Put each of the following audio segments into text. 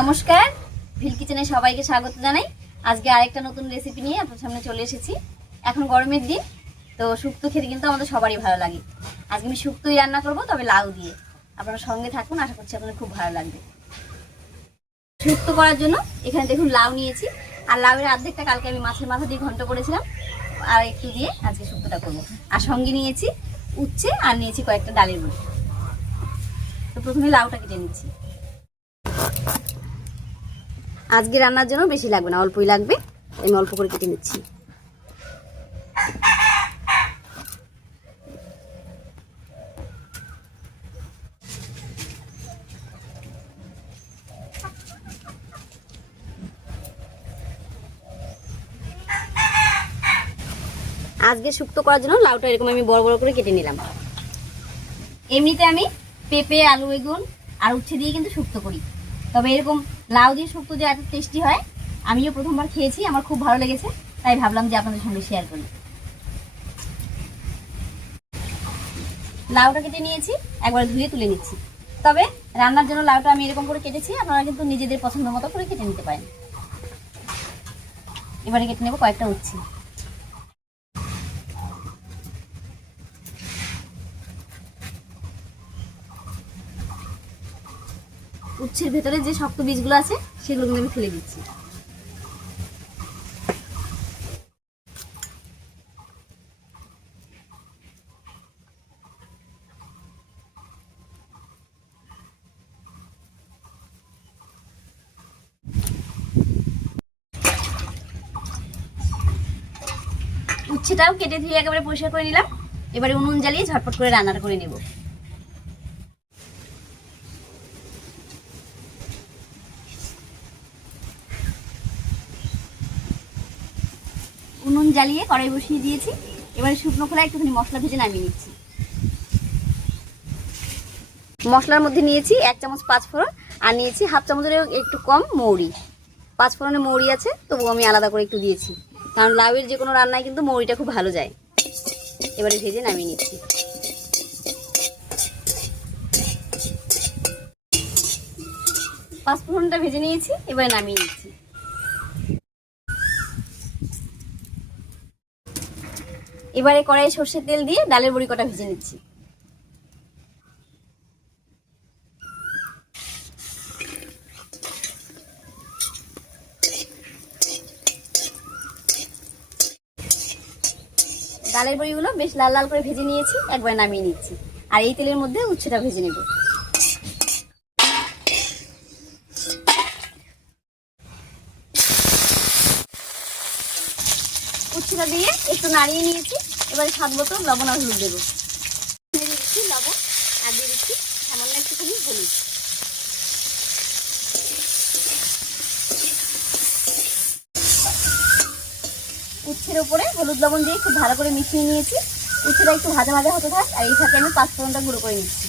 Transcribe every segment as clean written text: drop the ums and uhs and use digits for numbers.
নমস্কার, ভিল কিচেনে সবাইকে স্বাগত জানাই। আজকে আরেকটা নতুন রেসিপি নিয়ে আপনার সামনে চলে এসেছি। এখন গরমের দিন, তো শুক্তো খেতে কিন্তু আমাদের সবারই ভালো লাগে। আজকে আমি শুক্তোই রান্না করব, তবে লাউ দিয়ে। আপনারা সঙ্গে থাকুন, আশা করছি আপনাদের খুব ভালো লাগবে। শুক্তো করার জন্য এখানে দেখুন লাউ নিয়েছি, আর লাউয়ের অর্ধেকটা কালকে আমি মাছের মাথা দিয়ে ঘন্ট করেছিলাম, আর একটু দিয়ে আজকে শুক্তোটা করবো। আর সঙ্গে নিয়েছি উচ্ছে, আর নিয়েছি কয়েকটা ডালের বড়ি। তো প্রথমে লাউটা কেটে নিচ্ছি। আজকে রান্নার জন্য বেশি লাগবে না, অল্পই লাগবে, আমি অল্প করে কেটে নিচ্ছি। আজকে শুক্তো করার জন্য লাউটা এরকম আমি বড় বড় করে কেটে নিলাম। এমনিতে আমি পেঁপে, আলু, বেগুন আর উচ্ছে দিয়ে কিন্তু শুক্তো করি, তবে এরকম লাউ দিয়ে শুক্তো যে এত টেস্টি হয়, আমিও প্রথমবার খেয়েছি, আমার খুব ভালো লেগেছে, তাই ভাবলাম যে আপনাদের সঙ্গে শেয়ার করি। লাউটা কেটে নিয়েছি, একবার ধুয়ে তুলে নিচ্ছি। তবে রান্নার জন্য লাউটা আমি এরকম করে কেটেছি, আপনারা কিন্তু নিজেদের পছন্দ মতো করে কেটে নিতে পারেন। এবারে কেটে নেব কয়েকটা উচ্ছে। উচ্ছের ভেতরে যে শক্ত বীজগুলো আছে সেগুলো কিন্তু আমি ফেলে দিচ্ছি। উচ্ছেটাও কেটে ধুয়ে একেবারে পরিষ্কার করে নিলাম। এবারে উনুন জ্বালিয়ে ঝটপট করে রান্নাটা করে নেব। উনুন জ্বালিয়ে কড়াই বসিয়ে দিয়েছি। এবারে শুকনো খোলায় একটুখানি মশলা ভেজে নামিয়ে নিচ্ছি। মশলার মধ্যে নিয়েছি 1 চামচ পাঁচফোড়ন, আর নিয়েছি হাফ চামচের একটু কম মৌরি। পাঁচফোড়নে মৌরি আছে, তবু আমি আলাদা করে একটু দিয়েছি, কারণ লাউয়ের যে কোনো রান্নায় কিন্তু মৌরিটা খুব ভালো যায়। এবারে ভেজে নামিয়ে নিচ্ছি। পাঁচফোড়নটা ভেজে নিয়েছি, এবারে নামিয়ে নিচ্ছি। এবারে কড়াইয়ে সর্ষের তেল দিয়ে ডালের বড়ি কটা ভেজে নিচ্ছি। ডালের বড়িগুলো বেশ লাল লাল করে ভেজে নিয়েছি, একবার নামিয়ে নিচ্ছি। আর এই তেলের মধ্যে উচ্ছেটা ভেজে নেব। উচ্ছেটা দিয়ে একটু নাড়িয়ে নিয়েছি। এবারে স্বাদ মতো লবণ আর হলুদ দেবো। দিয়ে দিচ্ছি লবণ, আর দিয়ে দিচ্ছি সামান্য একটুখানি হলুদ। উচ্ছের উপরে হলুদ লবণ দিয়ে খুব ভালো করে মিশিয়ে নিয়েছি। উচ্ছেটা একটু ভাজা ভাজা হতে থাক, আর এই সাথে আমি পাঁচফোড়নটা গুঁড়ো করে নিচ্ছি।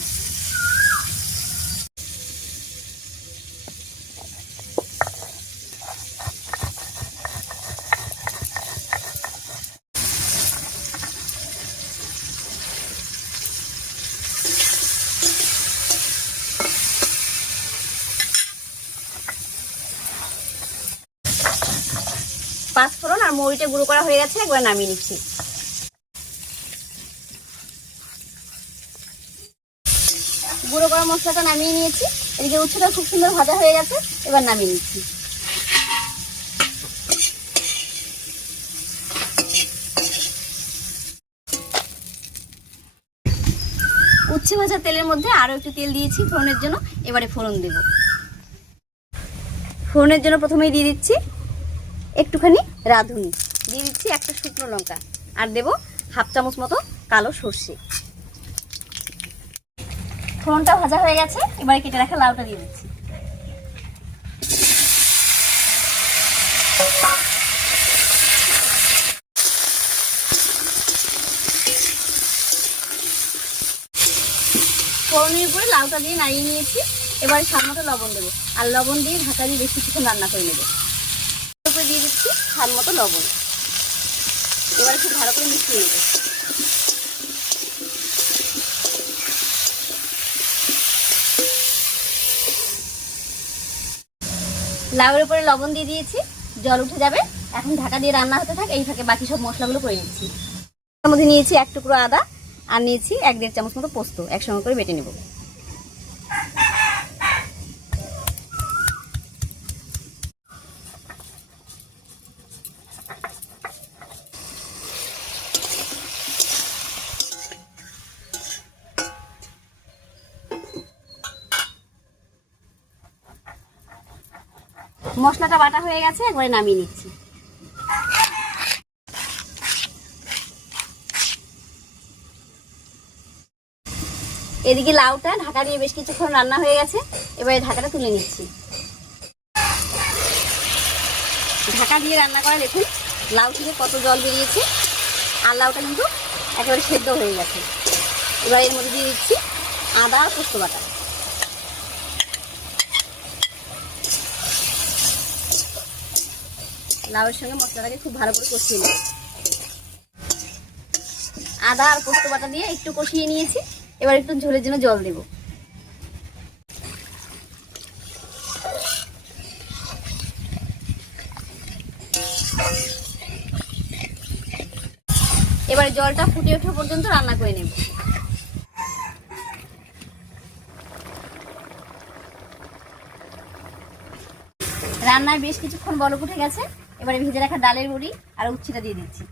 পাঁচফোড়ন আর মৌরিটা গুঁড়ো করা হয়ে গেছে, একবার নামিয়ে নিচ্ছি। গুঁড়ো করা মশলাটা নামিয়ে নিয়েছি। এদিকে উচ্ছেটা খুব সুন্দর ভাজা হয়ে গেছে, এবার নামিয়ে নিচ্ছি। উচ্ছে ভাজা তেলের মধ্যে আরো একটু তেল দিয়েছি ফোড়নের জন্য। এবারে ফোড়ন দেব। ফোড়নের জন্য প্রথমেই দিয়ে দিচ্ছি একটুখানি রাঁধুনি, দিয়ে দিচ্ছি একটা শুকনো লঙ্কা, আর দেব হাফ চামচ মতো কালো সর্ষে। ফোড়নটা ভাজা হয়ে গেছে, এবারে কেটে রাখা লাউটা দিয়ে দিচ্ছি। ফোড়নের উপরে লাউটা দিয়ে নাড়িয়ে নিয়েছি। এবারে স্বাদ মতো লবণ দেবো, আর লবণ দিয়ে ঢাকা দিয়ে বেশ কিছুক্ষণ রান্না করে নেব। উপরে দিয়ে দিচ্ছি স্বাদ মতো লবণ। এবারে খুব ভালো করে মিশিয়ে নেব। লাউয়ের উপরে লবণ দিয়ে দিয়েছি, জল উঠে যাবে। এখন ঢাকা দিয়ে রান্না হতে থাক, এই ফাঁকে বাকি সব মশলাগুলো করে নিচ্ছি। তার মধ্যে নিয়েছি 1 টুকরো আদা আর নিয়েছি 1-1.5 চামচ মতো পোস্ত, একসঙ্গে করে বেটে নেব। মশলাটা বাটা হয়ে গেছে, একবারে নামিয়ে নিচ্ছি। এদিকে লাউটা ঢাকা দিয়ে বেশ কিছুক্ষণ রান্না হয়ে গেছে, এবারে ঢাকাটা তুলে নিচ্ছি। ঢাকা দিয়ে রান্না করা দেখুন লাউ থেকে কত জল বেরিয়েছে, আর লাউটা কিন্তু একেবারে সেদ্ধ হয়ে গেছে। এবার এর মধ্যে দিয়ে দিচ্ছি আদা আর পোস্ত বাটা। লাউয়ের সঙ্গে মশলাটাকে খুব ভালো করে কষিয়ে নেব। আদা আর পোস্ত বাটা দিয়ে একটু কষিয়ে নিয়েছি, এবার একটু ঝোলের জন্য জল দেব। এবারে জলটা ফুটে ওঠা পর্যন্ত রান্না করে নেব। রান্নায় বেশ কিছুক্ষণ বলক উঠে গেছে, এবারে ভেজে রাখা ডালের বড়ি আর উচ্ছেটা দিয়ে দিচ্ছি।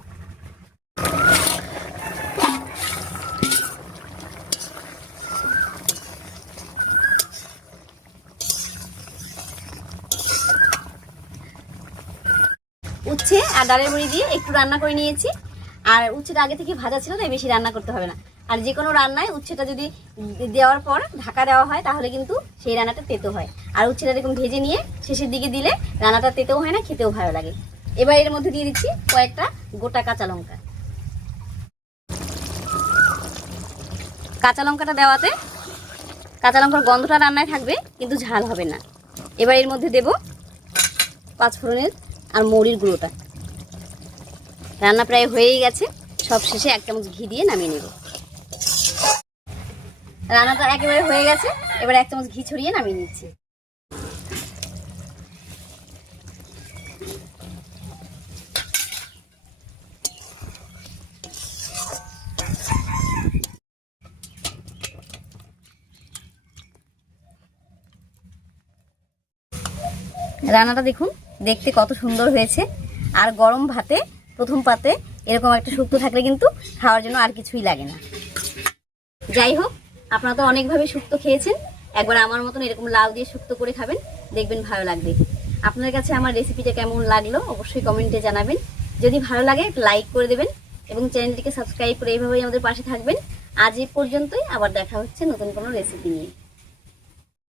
উচ্ছে আর ডালের বড়ি দিয়ে একটু রান্না করে নিয়েছি, আর উচ্ছেটা আগে থেকে ভাজা ছিল তাই বেশি রান্না করতে হবে না। আর যে কোনো রান্নায় উচ্ছেটা যদি দেওয়ার পর ঢাকা দেওয়া হয় তাহলে কিন্তু সেই রান্নাটা তেতো হয়, আর উচ্ছেটা এরকম ভেজে নিয়ে শেষের দিকে দিলে রান্নাটা তেতেও হয় না, খেতেও ভালো লাগে। এবার এর মধ্যে দিয়ে দিচ্ছি কয়েকটা গোটা কাঁচা লঙ্কা। কাঁচা লঙ্কাটা দেওয়াতে কাঁচা লঙ্কার গন্ধটা রান্নায় থাকবে, কিন্তু ঝাল হবে না। এবার এর মধ্যে দেব 5 ফোড়নের আর মৌরির গুঁড়োটা। রান্না প্রায় হয়েই গেছে, সব শেষে 1 চামচ ঘি দিয়ে নামিয়ে নেব। রান্নাটা একেবারে হয়ে গেছে, এবার 1 চামচ ঘি ছড়িয়ে নামিয়ে নিচ্ছি। রান্নাটা দেখুন দেখতে কত সুন্দর হয়েছে, আর গরম ভাতে প্রথম পাতে এরকম একটা শুক্তো থাকলে কিন্তু খাওয়ার জন্য আর কিছুই লাগে না। যাই হোক, আপনারা তো অনেকভাবে শুক্তো খেয়েছেন, একবার আমার মতন এরকম লাউ দিয়ে শুক্তো করে খাবেন, দেখবেন ভালো লাগবে। আপনার কাছে আমার রেসিপিটা কেমন লাগলো অবশ্যই কমেন্টে জানাবেন। যদি ভালো লাগে একটু লাইক করে দেবেন এবং চ্যানেলটিকে সাবস্ক্রাইব করে এইভাবেই আমাদের পাশে থাকবেন। আজ এই পর্যন্তই, আবার দেখা হচ্ছে নতুন কোনো রেসিপি নিয়ে।